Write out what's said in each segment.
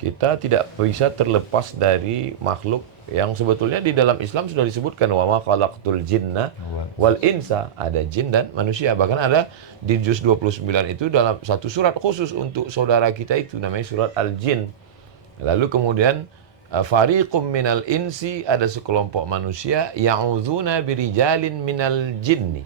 kita tidak bisa terlepas dari makhluk yang sebetulnya di dalam Islam sudah disebutkan wa ma khalaqtul jinna wal insa, ada jin dan manusia. Bahkan ada di juz 29 itu dalam satu surat khusus untuk saudara kita itu namanya surat Al-Jin. Lalu kemudian fariqum minal insi, ada sekelompok manusia ya'udzuna birijalin minal jinni.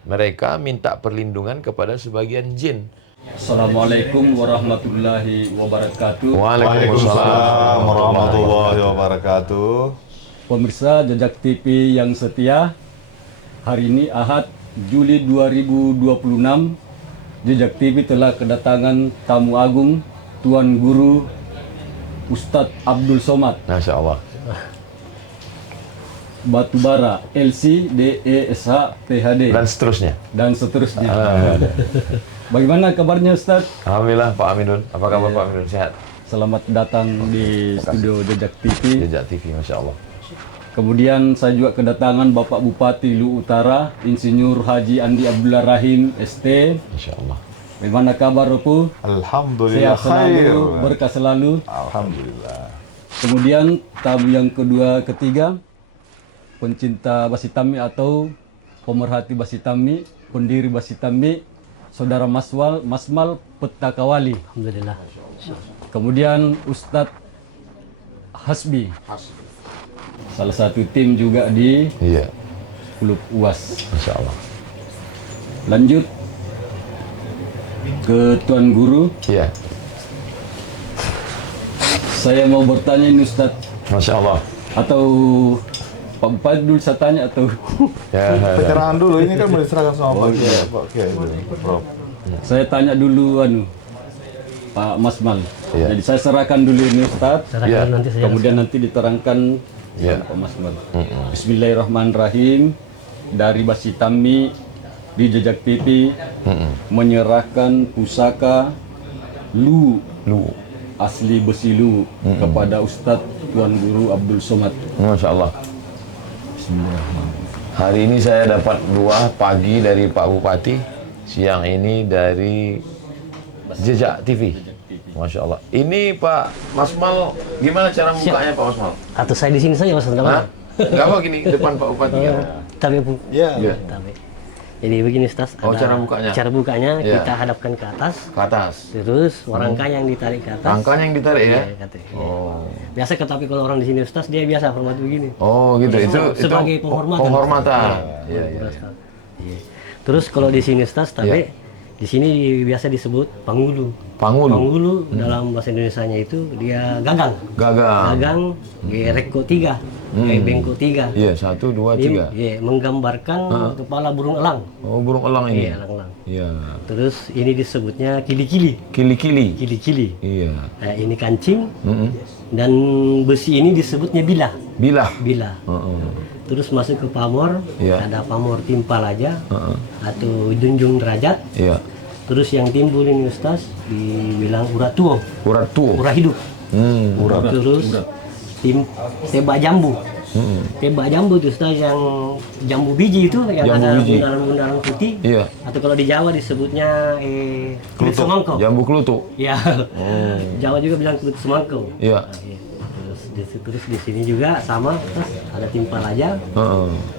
Mereka minta perlindungan kepada sebagian jin. Assalamualaikum warahmatullahi wabarakatuh. Waalaikumsalam warahmatullahi wabarakatuh. Pemirsa Jejak TV yang setia, hari ini Ahad Juli 2026, Jejak TV telah kedatangan tamu agung, Tuan Guru Ustadz Abdul Somad, Masya Allah. Batubara, LC, DE, SH, PhD, Dan seterusnya. Bagaimana kabarnya Ustadz? Alhamdulillah Pak Aminun. Apa kabar Pak Aminun? Sehat? Selamat datang di studio Jejak TV. Jejak TV, Masya Allah. Kemudian saya juga kedatangan Bapak Bupati Lu Utara, Insinyur Haji Andi Abdullah Rahim, ST. Masya Allah. Bagaimana kabar Bapak? Alhamdulillah Sehat selalu, khair. berkah selalu. Alhamdulillah. Kemudian tamu yang kedua, ketiga, pencinta Basitami atau pemerhati Basitami, pendiri Basitami, Saudara Masmal Petakawali. Alhamdulillah. Kemudian Ustadz Hasbi, salah satu tim juga di Iya, klub UAS. Masya Allah. Lanjut ke Tuan Guru. Iya, Saya mau bertanya ini Ustadz, Masya Allah. atau Pak Bupati dulu saya tanya atau Ya, Pencerahan dulu, ini kan boleh diserahkan sama Pak Kiai. Pak Kiai dulu, Prof. saya tanya dulu Pak Masmal. Iya. Jadi saya serahkan dulu ini Ustadz, Serahkan Ya. nanti saya. kemudian nanti diterangkan Ya. Pak Masmal. Bismillahirrahmanirrahim. Dari Basitami di Jejak TV menyerahkan pusaka Lu asli besi Lu kepada Ustadz Tuan Guru Abdul Somad. Masya Allah. Hari ini saya dapat buah pagi dari Pak Bupati, siang ini dari Jejak TV. Masya Allah. Ini Pak Masmal, gimana cara bukanya Pak Masmal? Atau saya di sini saja Mas, enggak Hah? apa-apa. Enggak apa gini, depan Pak Bupati kan? Tapi Bu. Iya. Iya. Tapi. Jadi begini Ustaz, Oh, cara bukanya? Cara bukanya Iya. kita hadapkan ke atas, Ke atas. terus rangkanya yang ditarik ke atas. Rangkanya yang ditarik ya? Iya, kata. Oh. Biasa tapi kalau orang di sini Ustaz dia biasa hormat begini. Oh gitu. Sebagai itu penghormatan. penghormatan. Iya, iya. Iya. Terus kalau di sini Ustaz, tapi Iya. di sini biasa disebut pangulu. Pangulu. Pangulu dalam bahasa Indonesianya itu dia gagang. Gagang. Gagang, reko 3, bengkok 3. Iya, 1, 2, 3. Iya, menggambarkan kepala burung elang. Oh, burung elang ini. Iya, elang-elang. Iya. Terus ini disebutnya kili-kili. Kili-kili. Kili-kili. Iya. Nah, ini kancing dan besi ini disebutnya bilah. Bilah. Bilah. Terus masuk ke pamor, Iya. ada pamor timpal aja atau junjung derajat. Iya. Terus yang timbul ini Ustaz dibilang urat tuo, Urat tuh. urat hidup. Urat. Terus tebak jambu. Tebak jambu itu Ustaz yang jambu biji itu yang Jambu ada biji. bundaran-bundaran putih. Iya. Atau kalau di Jawa disebutnya kulit semangkau. Jambu kelutuk. Ya. Jawa juga bilang kulit semangkau. Iya. Nah, iya. Terus di sini juga sama, terus ada timpal aja.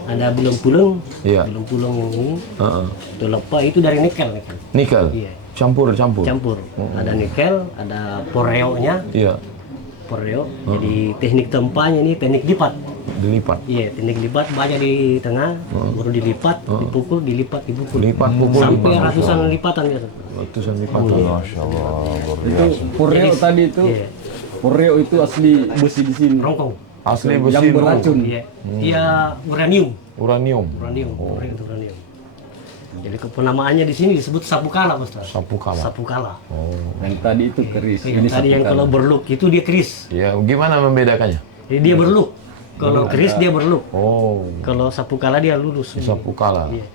Ada bulung-bulung. Iya. Bulung-bulung yang ini. Itu lepa itu dari nikel. Nikel. Iya. Campur. Campur. Ada nikel, ada poreonya. Iya. Poreo. Jadi teknik tempanya ini teknik lipat. Dilipat. Iya, teknik lipat banyak di tengah, baru dilipat, dipukul, dilipat, dipukul. Lipat, pukul, Sampai lipat. ratusan lipatan biasa. Ratusan lipatan. Masya Allah, luar Itu biasa. Poreo tadi itu, Iya. Poreo itu asli besi di sini. Rongkong. Asli besi. Yang beracun. Iya. Dia uranium. Uranium. Poreo itu uranium. Jadi penamaannya di sini disebut sapu kala, Ustaz. Sapu kala. Sapu kala. Yang tadi itu keris. Iya, tadi yang kalau berluk itu dia keris. Ya, gimana membedakannya? Jadi dia berluk. Kalau keris dia berluk. Oh, Kalau sapu kala dia lurus. sapu kala. Iya.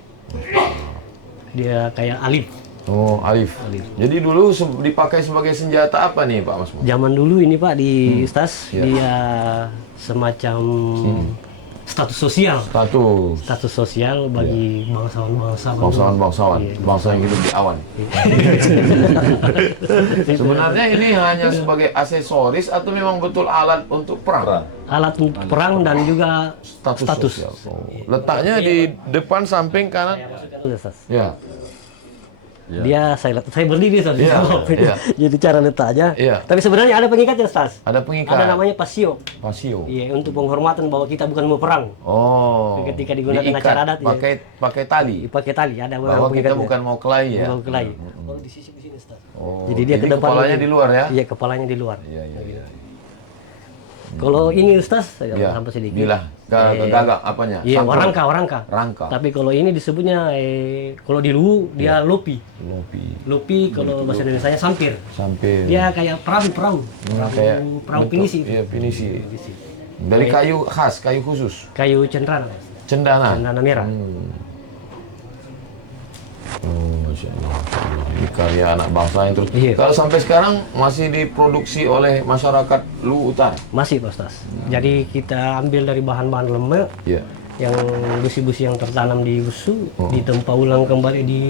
Dia kayak alif. Oh, alif. Jadi dulu dipakai sebagai senjata apa nih Pak Mas? Zaman dulu ini Pak di Stas Iya. dia semacam status sosial. Status sosial bagi Bangsawan, Iya. bangsa yang hidup di awan. Sebenarnya ini hanya sebagai aksesoris atau memang betul alat untuk perang? Alat untuk perang dan juga status. Sosial. Letaknya di depan, samping, kanan. Ya. Dia saya berdiri Ustaz. Iya, iya. Jadi cara letaknya. Iya. Tapi sebenarnya ada pengikatnya Ustaz. Ada pengikat. Ada namanya pasio. Pasio. Iya, untuk penghormatan bahwa kita bukan mau perang. Oh. Ketika digunakan Diikat acara adat, ya. pakai tali. Dipakai tali, ada Bahwa kita pengikatnya. bukan mau kelahi ya. Mau kelahi. Kalau di sisi sini Ustaz. Oh. Jadi dia ke depan. kepalanya di luar ya. Iya, kepalanya di luar. Iya, iya. Kalau ini Ustaz, saya Iya. sampai sedikit. Bilah ke gagak apanya? Iya, Sangkul. warangka. Rangka. Tapi kalau ini disebutnya kalau di Luwu dia lopi. Lopi. Lopi kalau bahasa Indonesia sampir. Sampai. Dia kayak perahu. kayak Perahu bentuk- pinisi. Iya, pinisi. Dari kayu khas, kayu khusus. Kayu cendana. Cendana. Cendana merah. Oh, Masya Allah. Ini karya anak bangsa yang terus. Iya. Kalau sampai sekarang masih diproduksi oleh masyarakat Luwu Utara. Masih Pak Ustaz. Jadi kita ambil dari bahan-bahan lemak Iya. yang busi-busi yang tertanam di usu, ditempa ulang kembali di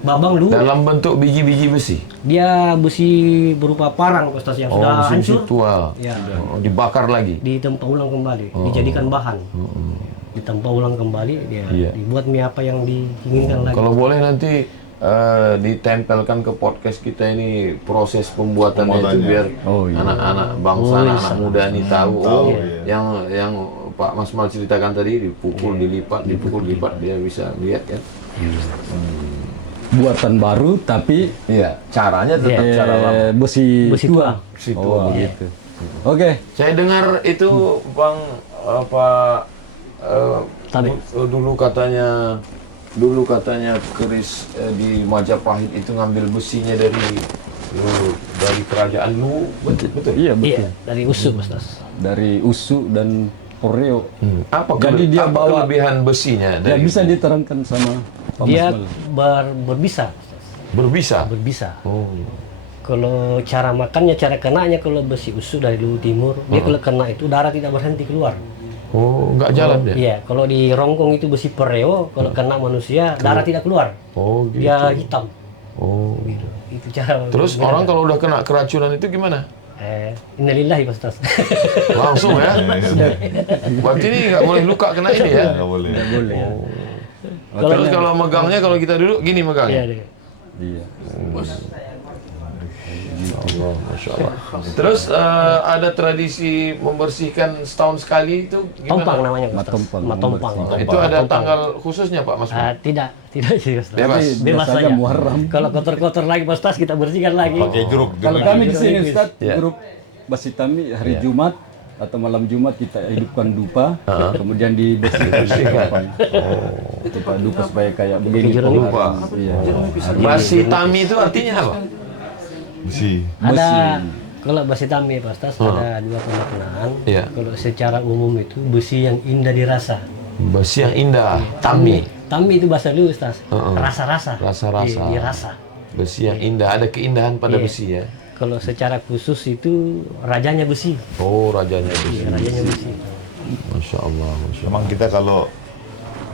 babang Luwu. Dalam bentuk biji-biji besi. Dia busi berupa parang Pak Ustaz yang sudah besi hancur. tua. Ya. Oh, dibakar lagi. Ditempa ulang kembali, dijadikan bahan. Ditempa ulang kembali, dia Iya. dibuat mie apa yang diinginkan lagi. Kalau boleh nanti ditempelkan ke podcast kita ini proses pembuatannya itu biar anak-anak bangsa, anak-anak muda ini tahu. Yang Pak Masmal ceritakan tadi dipukul, dilipat, dia bisa lihat ya. Buatan baru tapi Iya, caranya tetap cara lama. besi Besi tua. tua. Situ. Oh, begitu. Oke. Saya dengar itu Bang Tadi. dulu katanya keris di Majapahit itu ngambil besinya dari kerajaan Luwu, betul? Iya, betul. Iya, dari usu Pak Ustaz. Dari usu dan poreo. Jadi dia dia bawa bawa- kelebihan besinya Ya dari bisa diterangkan sama Pak Dia Masmal. berbisa, Pak Ustaz. berbisa. Berbisa. Oh. Kalau cara makannya, cara kenanya kalau besi usu dari Luwu Timur, dia kalau kena itu darah tidak berhenti keluar. Oh, nggak jalan dia. Iya, kalau di rongkong itu besi pereo, kalau kena manusia darah tidak keluar. Oh, gitu. Dia hitam. Oh. Gitu. Itu cara. Terus orang kalau udah kena keracunan itu gimana? Innalillahi Pak Ustaz. Langsung ya? Berarti ini nggak boleh luka kena ini ya? Nggak boleh. Terus kalau megangnya, kalau kita duduk gini Iya, megangnya? deh. Iya. Allah, Masya Allah. Terus ada tradisi membersihkan setahun sekali itu Tompang gimana? namanya Pak Ustaz. Matompang. Matompang. Itu ada tanggal khususnya Pak Mas? Tidak sih Pak Ustaz. Bebas. Bebas Biasanya saja. Muharram. Kalau kotor-kotor lagi Pak Ustaz, kita bersihkan lagi. Pakai jeruk. Kalau kami di sini Ustaz, Ya. grup Basitami hari Jumat atau malam Jumat kita hidupkan dupa, kemudian dibersihkan. Itu Pak dupa supaya kayak begini. Dupa. Iya. Basi tami itu artinya apa? Besi. Ada kalau besi tami Pak Ustaz ada dua pemaknaan. Iya. Kalau secara umum itu besi yang indah dirasa. Besi yang indah, tami. Tami itu bahasa dulu Ustaz. Rasa-rasa. Rasa-rasa. Dirasa. Besi yang indah, ada keindahan pada besi ya. Kalau secara khusus itu rajanya besi. Oh, rajanya besi. Rajanya besi. Masya Allah, Masya Allah. Memang kita kalau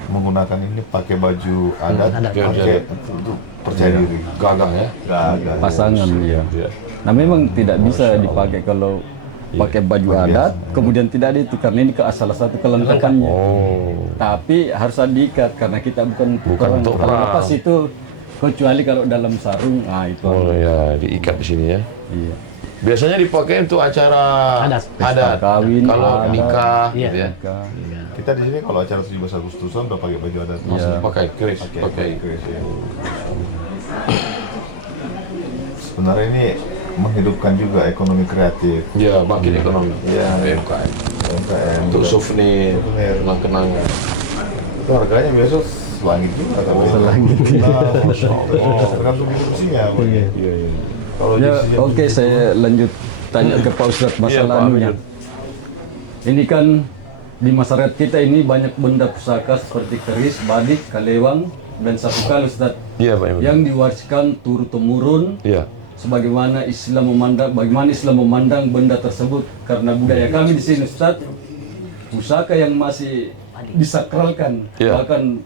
menggunakan ini pakai baju adat, pakai untuk percaya diri. Gagah ya. Gak. Pasangan ya. Iya. Nah memang tidak bisa dipakai kalau pakai baju adat, kemudian tidak ada itu karena ini salah satu kelengkapannya. Oh. Tapi harus diikat karena kita bukan perang. untuk Kalau perang. lepas itu kecuali kalau dalam sarung, itu. Oh ya, diikat di sini ya. Iya. Biasanya dipakai untuk acara Adat. adat. Kawin, Kalau adat. nikah, Iya. gitu ya. Kita di sini kalau acara 17 Agustusan udah pakai baju adat. Langsung pakai keris, pakai. keris, ya. Sebenarnya ini menghidupkan juga ekonomi kreatif. Ya, bangkit ekonomi. Iya. UMKM. UMKM. Untuk souvenir, kenang-kenangan. Itu harganya biasa selangit juga kan. Selangit. Tergantung besinya. Iya, iya. Kalau Ya, besinya oke, saya lanjut tanya ke Pak Ustadz masalah Pak, anunya. lanjut. Ini kan di masyarakat kita ini banyak benda pusaka seperti keris, badik, kalewang, dan sapukal Ustadz Iya, Pak. yang diwariskan turun-temurun Iya. sebagaimana bagaimana Islam memandang benda tersebut karena budaya kami di sini Ustadz pusaka yang masih disakralkan, Iya. bahkan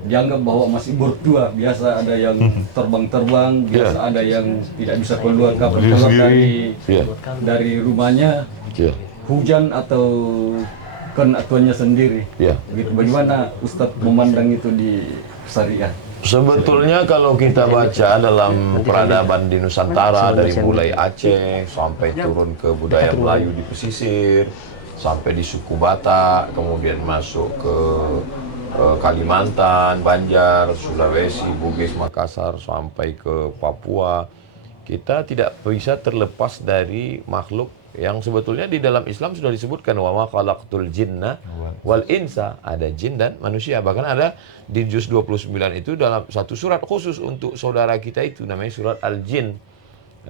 dianggap bahwa masih bertua. Biasa ada yang terbang-terbang, biasa ada yang tidak bisa keluar keluar dari Iya. rumahnya, Iya. hujan atau kena tuannya sendiri. Iya. Begitu. Bagaimana Ustadz memandang itu di syariah? Sebetulnya kalau kita baca dalam peradaban di Nusantara dari mulai Aceh sampai turun ke budaya Melayu di pesisir, sampai di suku Batak, kemudian masuk ke Kalimantan, Banjar, Sulawesi, Bugis, Makassar, sampai ke Papua, kita tidak bisa terlepas dari makhluk yang sebetulnya di dalam Islam sudah disebutkan wa ma khalaqtul jinna wal insa, ada jin dan manusia. Bahkan ada di juz 29 itu dalam satu surat khusus untuk saudara kita itu namanya surat Al-Jin.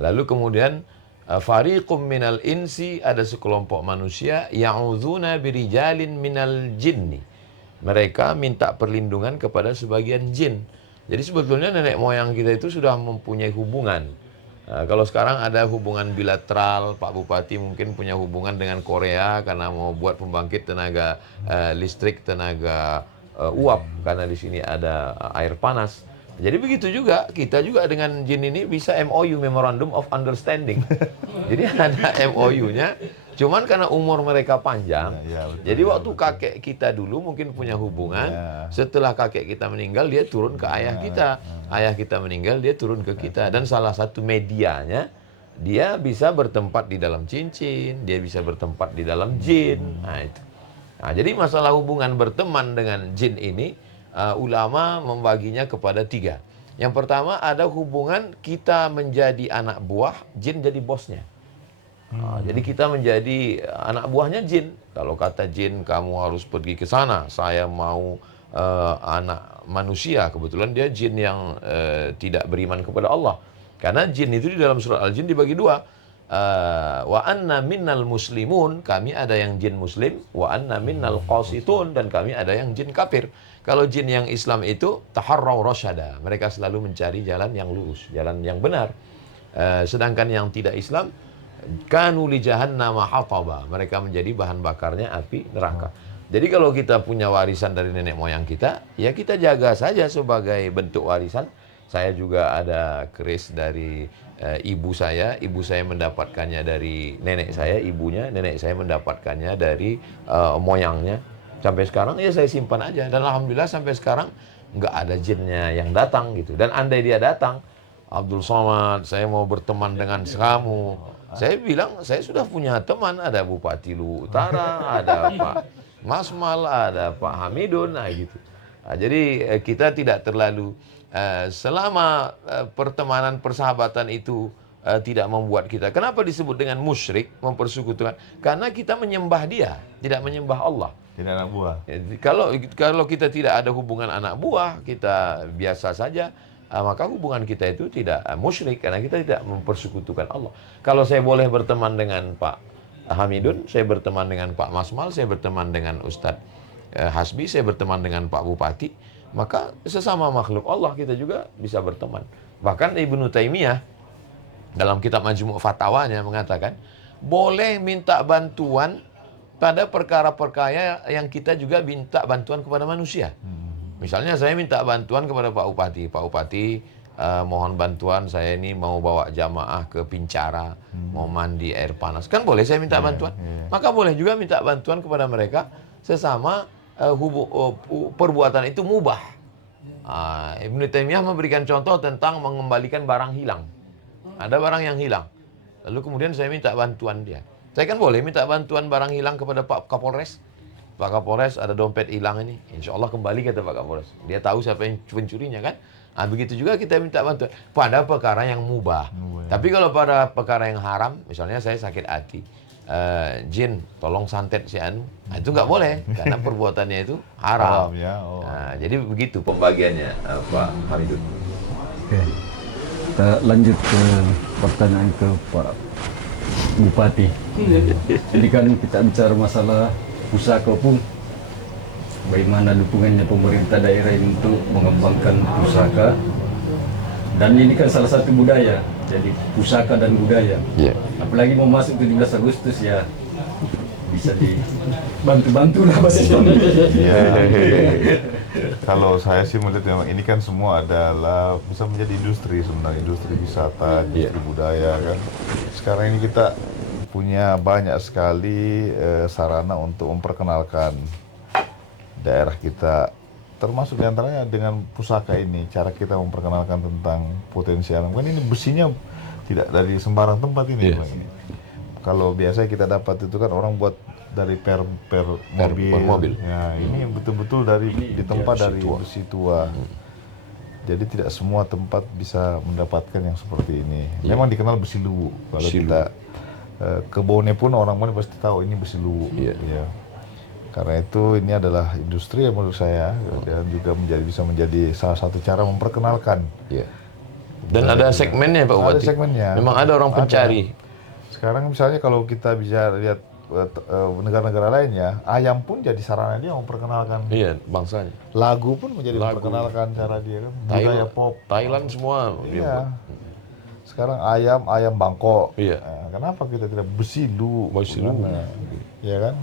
Lalu kemudian fariqum minal insi, ada sekelompok manusia ya'udzuna birijalin minal jinni. Mereka minta perlindungan kepada sebagian jin. Jadi sebetulnya nenek moyang kita itu sudah mempunyai hubungan. Kalau sekarang ada hubungan bilateral, Pak Bupati mungkin punya hubungan dengan Korea karena mau buat pembangkit tenaga listrik, tenaga uap, karena di sini ada air panas. Jadi begitu juga, kita juga dengan jin ini bisa MOU, Memorandum of Understanding. Jadi ada MOU-nya, cuman karena umur mereka panjang, jadi waktu kakek kita dulu mungkin punya hubungan, setelah kakek kita meninggal dia turun ke ayah kita, ayah kita meninggal dia turun ke kita, dan salah satu medianya dia bisa bertempat di dalam cincin, dia bisa bertempat di dalam jin. Nah itu. Nah, jadi masalah hubungan berteman dengan jin ini, ulama membaginya kepada 3. Yang pertama ada hubungan kita menjadi anak buah, jin jadi bosnya. Jadi kita menjadi anak buahnya jin. Kalau kata jin, kamu harus pergi ke sana, saya mau anak manusia. Kebetulan dia jin yang tidak beriman kepada Allah. Karena jin itu di dalam surat Al-Jin dibagi 2. Wa anna minnal muslimun, kami ada yang jin muslim, wa anna minnal qasitun, dan kami ada yang jin kafir. Kalau jin yang Islam itu taharraw rasyada, mereka selalu mencari jalan yang lurus, jalan yang benar. Sedangkan yang tidak Islam, kanu li jahannama hataba, mereka menjadi bahan bakarnya api neraka. Jadi kalau kita punya warisan dari nenek moyang kita, ya kita jaga saja sebagai bentuk warisan. Saya juga ada keris dari ibu saya mendapatkannya dari nenek saya, ibunya, nenek saya mendapatkannya dari moyangnya. Sampai sekarang ya saya simpan aja, dan alhamdulillah sampai sekarang nggak ada jinnya yang datang gitu. Dan andai dia datang, Abdul Somad, saya mau berteman dengan kamu. Saya bilang, saya sudah punya teman, ada Bupati Lu Utara, ada Pak Masmal, ada Pak Hamidun, nah gitu. Nah, jadi kita tidak terlalu selama pertemanan persahabatan itu tidak membuat kita. Kenapa disebut dengan musyrik, mempersekutukan? Karena kita menyembah dia, tidak menyembah Allah. Tidak anak buah. Kalau kita tidak ada hubungan anak buah, kita biasa saja, maka hubungan kita itu tidak musyrik karena kita tidak mempersekutukan Allah. Kalau saya boleh berteman dengan Pak Hamidun, saya berteman dengan Pak Masmal, saya berteman dengan Ustadz Hasbi, saya berteman dengan Pak Bupati, maka sesama makhluk Allah kita juga bisa berteman. Bahkan Ibnu Taimiyah dalam kitab Majmu' Fatwanya mengatakan boleh minta bantuan pada perkara-perkara yang kita juga minta bantuan kepada manusia. Misalnya saya minta bantuan kepada Pak Bupati, Pak Bupati mohon bantuan, saya ini mau bawa jamaah ke Pincara, mau mandi air panas, kan boleh saya minta bantuan. Maka boleh juga minta bantuan kepada mereka sesama perbuatan itu mubah. Ibnu Taimiyah memberikan contoh tentang mengembalikan barang hilang. Ada barang yang hilang, lalu kemudian saya minta bantuan dia. Saya kan boleh minta bantuan barang hilang kepada Pak Kapolres. Pak Kapolres, ada dompet hilang ini, insya Allah kembali, kata Pak Kapolres. Dia tahu siapa yang pencurinya kan. Nah, begitu juga kita minta bantuan pada perkara yang mubah. Tapi kalau pada perkara yang haram, misalnya saya sakit hati, jin tolong santet si Anu, nah, itu nggak boleh karena perbuatannya itu haram. Nah, jadi begitu pembagiannya Pak Hamidun. Oke. Kita lanjut ke pertanyaan ke Pak Bupati. Jadi kan kita bicara masalah pusaka pun, bagaimana dukungannya pemerintah daerah ini untuk mengembangkan pusaka. Dan ini kan salah satu budaya, jadi pusaka dan budaya. Apalagi mau masuk 17 Agustus ya, di bisa dibantu-bantu lah bahasa Iya. Kalau saya sih melihat memang ini kan semua adalah bisa menjadi industri sebenarnya, industri wisata, industri budaya kan. Sekarang ini kita punya banyak sekali sarana untuk memperkenalkan daerah kita, termasuk diantaranya dengan pusaka ini, cara kita memperkenalkan tentang potensi alam. Kan ini besinya tidak dari sembarang tempat ini. Bang, ini. Kalau biasa kita dapat itu kan orang buat dari per mobil. Ya, ini betul-betul dari di tempat dari besi tua. Jadi tidak semua tempat bisa mendapatkan yang seperti ini. Memang dikenal besi luwu. Kalau kita ke Bone pun orang Bone pasti tahu ini besi luwu. Ya. Karena itu ini adalah industri yang menurut saya dan juga bisa menjadi salah satu cara memperkenalkan. Dan ada segmennya Pak Bupati. Ada segmennya. Memang ada orang pencari. Sekarang misalnya kalau kita bisa lihat negara-negara lainnya, ayam pun jadi sarana dia memperkenalkan. Iya, bangsanya. Lagu pun menjadi memperkenalkan cara dia kan. Budaya pop. Thailand semua. Iya. Sekarang ayam Bangkok. Iya. Nah, kenapa kita tidak besi lu? Iya kan?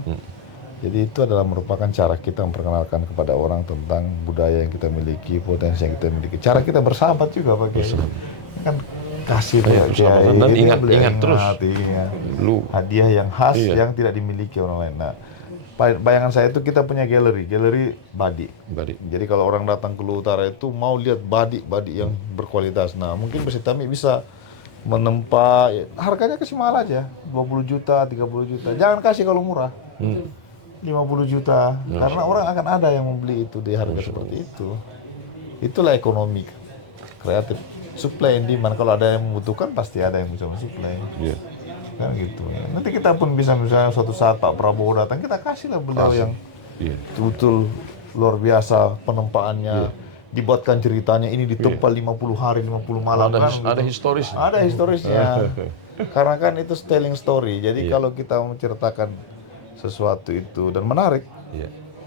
Jadi itu adalah merupakan cara kita memperkenalkan kepada orang tentang budaya yang kita miliki, potensi yang kita miliki. Cara kita bersahabat juga Pak Kiai. Kan kasih dan ingat terus. Lu hadiah yang khas yang tidak dimiliki orang lain. Nah, bayangan saya itu kita punya galeri badik. Jadi kalau orang datang ke Luwu Utara itu mau lihat badik yang berkualitas. Nah, mungkin Besi Tami bisa menempa, harganya kasih mahal aja, 20 juta, 30 juta. Jangan kasih kalau murah. 50 juta. Karena orang akan ada yang membeli itu di harga seperti itu. Itulah ekonomi kreatif. Supply and demand. Kalau ada yang membutuhkan pasti ada yang bisa mensuplai. Kan gitu. Nanti kita pun bisa misalnya suatu saat Pak Prabowo datang, kita kasihlah beliau yang betul luar biasa penempaannya. Dibuatkan ceritanya ini ditempa 50 hari 50 malam ada historis. Ada historisnya. Karena kan itu telling story. Jadi kalau kita menceritakan sesuatu itu dan menarik,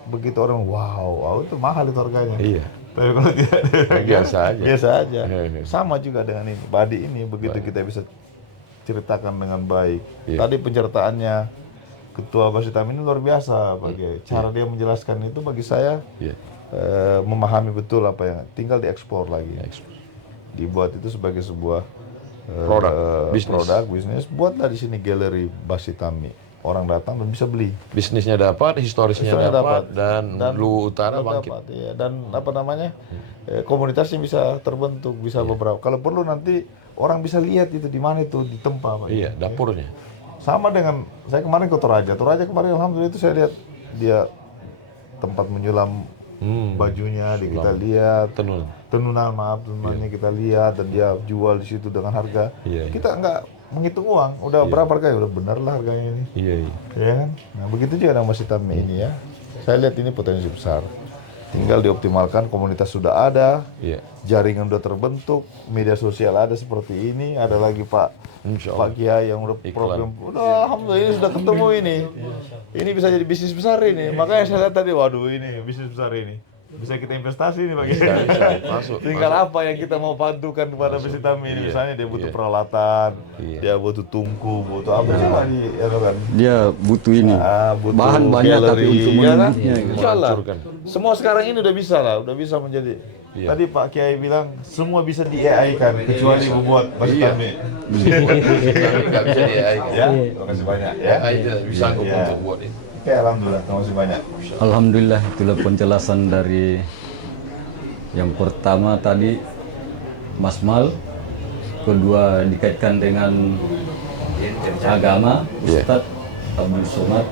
begitu orang wow itu mahal itu harganya. Tapi kalau tidak biasa aja. Sama juga dengan ini badik ini, begitu kita bisa ceritakan dengan baik. Tadi penyertaannya Ketua Besi Tami ini luar biasa, cara dia menjelaskan itu bagi saya memahami betul apa yang tinggal diekspor lagi. Dibuat itu sebagai sebuah produk bisnis. Buatlah di sini galeri Besi Tami. Orang datang dan bisa beli. Bisnisnya dapat, historisnya dapat, dan Luwu Utara bangkit. Dan apa namanya, komunitasnya bisa terbentuk, bisa beberapa. Kalau perlu nanti orang bisa lihat itu di mana itu ditempa. Iya, dapurnya. Sama dengan saya kemarin ke Toraja. Toraja kemarin alhamdulillah itu saya lihat dia tempat menyulam bajunya, kita lihat tenunannya kita lihat dan dia jual di situ dengan harga. Kita enggak menghitung uang, udah berapa harganya, udah benar lah harganya ini. Ya kan? Nah begitu juga dengan Besi Tami ini ya. Saya lihat ini potensi besar. Tinggal dioptimalkan, komunitas sudah ada, jaringan udah terbentuk, media sosial ada seperti ini, ada lagi Pak Kiai yang udah program, udah alhamdulillah ini sudah ketemu ini. Ini bisa jadi bisnis besar ini. Makanya saya lihat tadi, waduh ini bisnis besar ini. Bisa kita investasi nih Pak Kiai. Tinggal apa yang kita mau padukan kepada Besi Tami ini. Misalnya dia butuh peralatan, dia butuh tungku, butuh apa sih Pak kan? Dia butuh ini. Butuh bahan banyak tapi untuk menunjuknya. Insyaallah. Semua sekarang ini udah bisa lah, udah bisa menjadi. Tadi Pak Kiai bilang semua bisa di AI kan, kecuali membuat Besi Tami. Nggak bisa di AI. Ya, terima kasih banyak ya. AI bisa untuk buat ini. Oke, alhamdulillah, terima kasih banyak. Alhamdulillah, itulah penjelasan dari yang pertama tadi Mas Mal, kedua dikaitkan dengan agama Ustadz Abdul Somad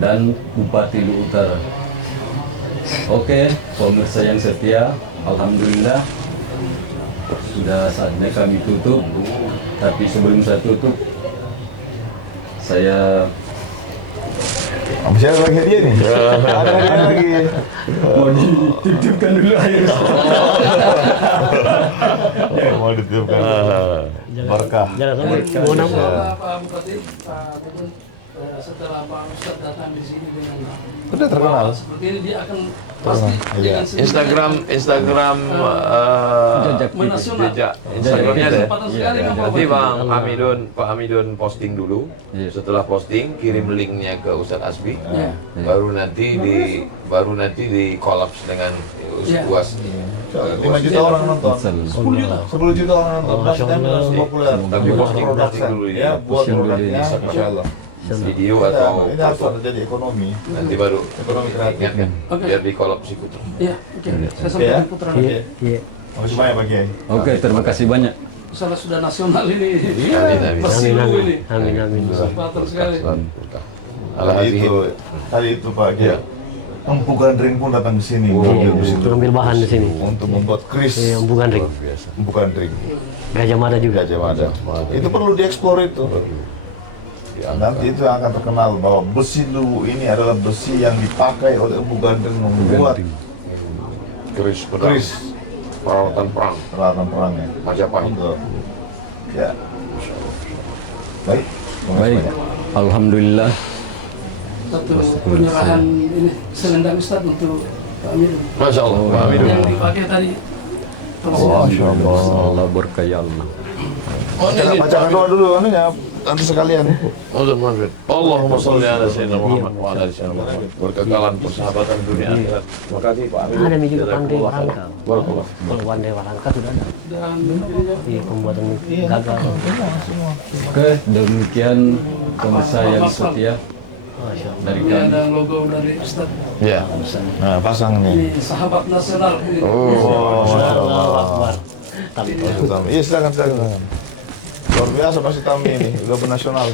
dan Bupati Luwu Utara. Oke, pemirsa yang setia, alhamdulillah sudah saatnya kami tutup. Tapi sebelum saya tutup, saya Masih ada lagi hadiah nih? Ada hadiah lagi. mau dititipkan dulu air. Mau dititipkan. Berkah. Jangan sampai mau nambah. setelah Pak Ustadz datang di sini dengan Udah terkenal. seperti ini, dia akan pasti dengan sendirinya Instagram Jejak TV. menasional. jejak Instagramnya ada. Kesempatan sekali kan Pak. Nanti Pak Hamidun posting dulu. Iya. Setelah posting kirim linknya ke Ustadz Asbi. Iya. Baru nanti di kolaps dengan Iya. Buas. 5 juta orang nonton. 10 juta. 10 juta orang nonton. Pasti kami langsung populer. Tapi posting Production. dulu Ya, buat produknya. Insya Allah. video Ya, atau ini harus ada jadi ekonomi. nanti baru Ekonomi kreatif. ingatkan Oke. biar di kolaps ikut. Iya, oke. Saya Oke ya. sampaikan putra nanti. Oke. Iya. Makasih banyak Pak Kiai. Oke, terima kasih banyak. Misalnya sudah nasional ini. Amin, amin. Bersilu ini. Amin. Kesempatan sekali. Tadi itu Pak Kiai. Iya. Empu Gandring pun datang ke sini. Untuk ambil bahan di sini. Untuk membuat kris. Iya, bukan ring. Empu Gandring. Gajah Mada juga. Gajah Mada. Itu perlu dieksplor itu. Nanti itu akan terkenal bahwa besi luwu ini adalah besi yang dipakai oleh Empu Gandring membuat Keris pedang, kris peralatan perang, peralatan perangnya. Majapahit. Betul. Ya. Baik. Terima kasih Baik, banyak. alhamdulillah. Satu penyerahan ini selendang Ustadz untuk Pak Amir. Masya Allah, Pak Hamidun. Yang dipakai tadi. Masya Allah. Allah berkah ya Allah. Bacakan doa dulu anunya nanti sekalian. Allahumma sholli ala sayyidina Muhammad wa ala ali sayyidina Muhammad. Berkekalan persahabatan dunia akhirat. Terima kasih Pak Hamidun. Ada juga pandai warangka. Barakallah. Kalau pandai warangka sudah ada. Dan ininya. Iya, pembuatan gagal. Oke, demikian pemirsa yang setia dari Ini kami. ada logo dari Ustadz. Ya. Nah, pasang nih. Ini sahabat nasional. Ini. Oh, Masya Allah. Allahu Akbar. Tapi Iya, silakan. Luar biasa pasti Tami ini, udah bernasional.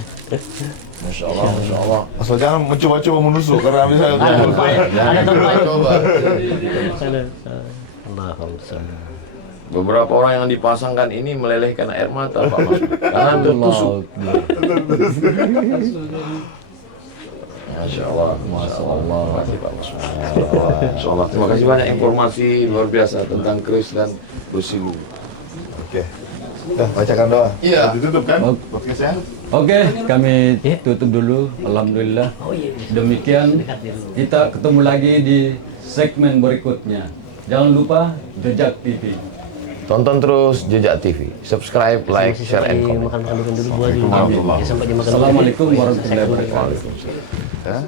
Masya Allah, Masya Allah. Asal jangan mencoba-coba menusuk karena bisa ada tempat. Coba. Ada. Alhamdulillah. Beberapa orang yang dipasangkan ini melelehkan air mata Pak Mas. Karena tertusuk. Masya Allah, Masya Allah. Terima kasih Pak Mas. Masya Allah. Terima kasih banyak informasi luar biasa tentang keris dan besi luwu. Oke. Dah, bacakan doa. Iya. Ditutup kan? Oke. Podcastnya? Oke, kami tutup dulu. Alhamdulillah. Demikian kita ketemu lagi di segmen berikutnya. Jangan lupa Jejak TV. Tonton terus Jejak TV. Subscribe, like, share, and comment. Makan dulu buah dulu. Ya, sampai dimakan. Assalamualaikum warahmatullahi wabarakatuh. Ya.